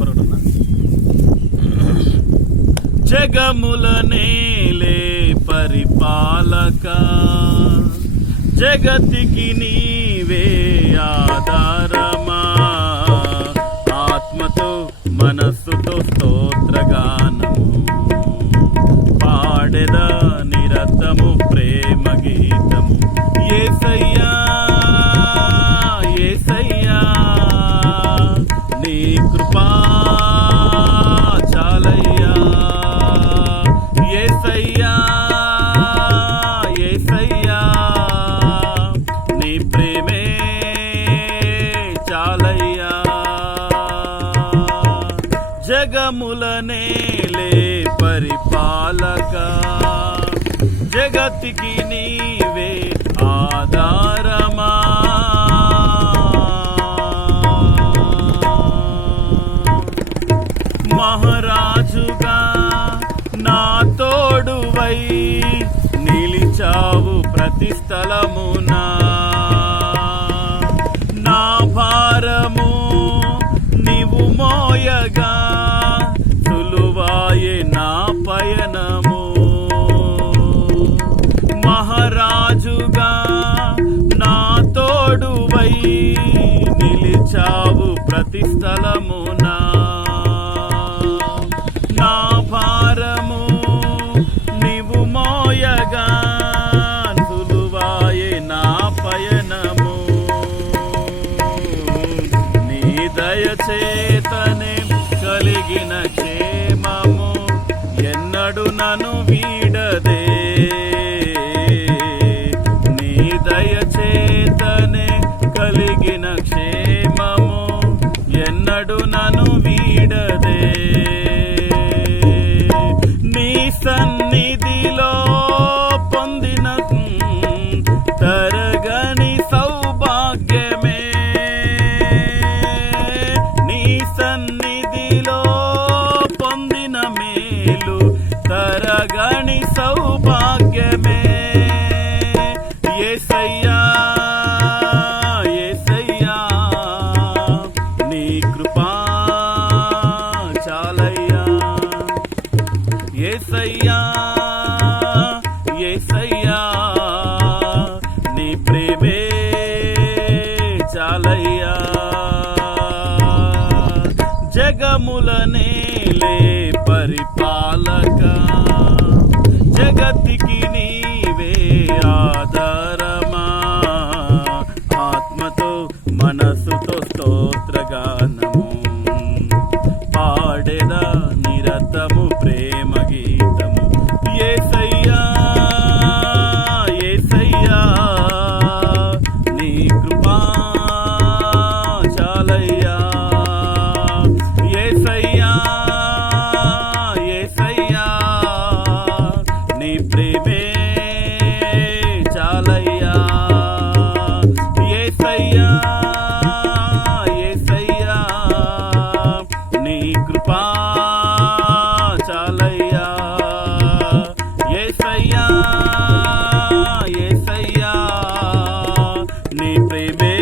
Super ఒకటి ఉన్నా జగముల నేలే పరిపాలక జగతికి నీవే ఆధార. జగములనే పరిపాలక. జగతికి నీవే ఆధారమా. మహారాజుగా నా తోడువై నిలిచావు ప్రతి స్థలమునా. ప్రతి స్థలమునా నా భారము నీవు మోయగా సులువాయే నా పయనము. నీ దయచేతనే కలిగిన క్షేమము ఎన్నడు నను వీడదే. నీ దయచేతనే కలిగి ఏసయ్యా ఏసయ్యా నీ ప్రేమే చాలయ్యా. జగముల నేలే నీ కృపా చాలయ్యా. ఏసయ్యా ఏసయ్యా నీ ప్రేమే.